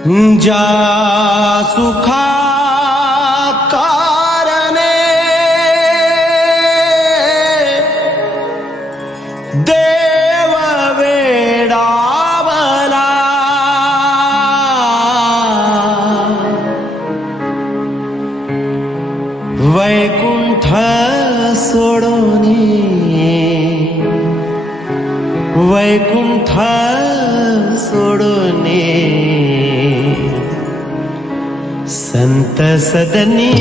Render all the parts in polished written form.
ज्या सुखा कारणे देव वेडावला, वैकुंठ सोडोनी वैकुंठ सोडोने संत सदनी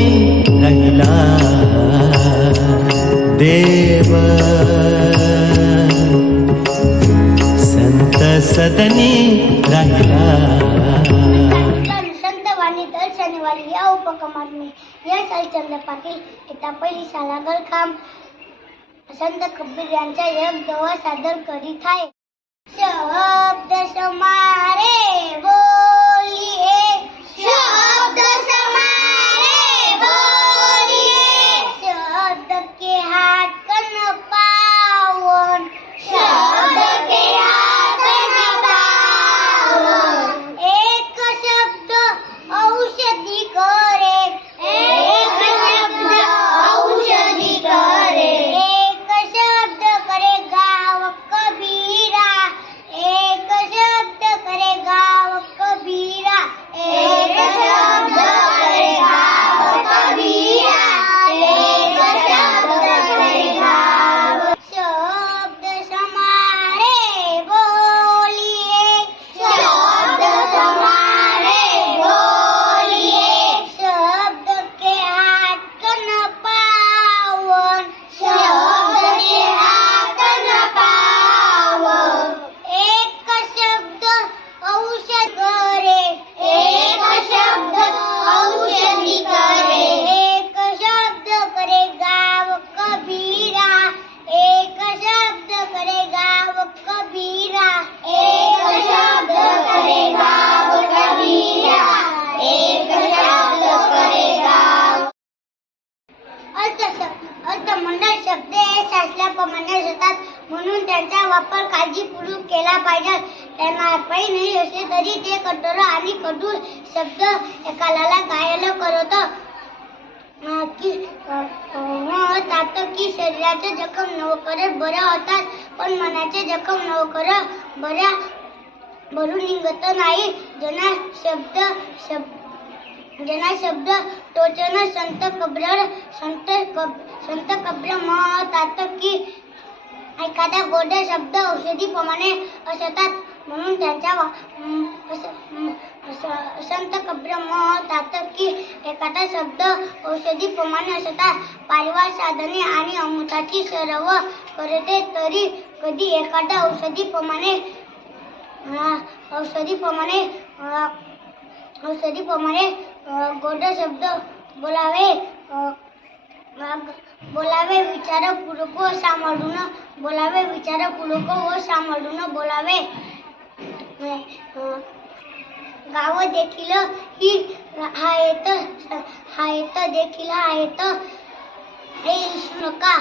राहिला देव, संत सदनी राहिला। संत वाणी दर शनिवारी या उपक्रमात मी यश हरिश्चंद्र पाटील इयत्ता पहिली शाळा गळखाम संत कबीर यांच्या एक दोहा सादर करीत आहे। शब्द समारे बोलिए, शब्द समारे बोलिए, शब्द के हाथ कन पावन, शब्द के हाथ कन पावन, एक शब्द औषधी करे, एक शब्द औषधी करे, एक शब्द करे गाव कबीरा, एक शब्द करे गाव कबीरा, एक शब्द करे गाव कबीरा, एक शब्द करे गाव। शब्द समारे बोलिए, शब्द समारे बोलिए, शब्द के हाथ कन पावन, शब्द के हाथ कन पावन, एक शब्द औषध करे, एक शब्द औषधी करे, एक शब्द करे गाव कबीरा, एक शब्द करे गाव कबीरा, एक शब्द करे गाव कबीरा, एक शब्द करे गाव। अर्थमंडळ शब्द हे शास्त्राप्रमाणे असतात, म्हणून त्यांचा वापर काळजीपूर्वक केला पाहिजे। त्यांना अर्पही नाही असले तरी ते कठोर आणि कटू शब्द एकाला घायल करत की शरीराचे जखम नव करत बऱ्या होतात, पण मनाचे जखम नव करत बऱ्या भरून निघत नाही। जना शब्द टोचन संत कबीर म्हणतात की एखादा गोड शब्द औषधीप्रमाणे असतात, म्हणून त्यांचा संत कबीर म्हणतात की एखादा शब्द औषधीप्रमाणे असतात। पारिवार साधने आणि अमृताची सर्व करते तरी कधी एखादा औषधीप्रमाणे गोड शब्द बोलावे विचारपूर्वक व सांभाळून बोलावे, विचारपूर्वक व सांभाळून बोलावे। गाव देखील ही आहेत देखील आहेत हे विसरू नका।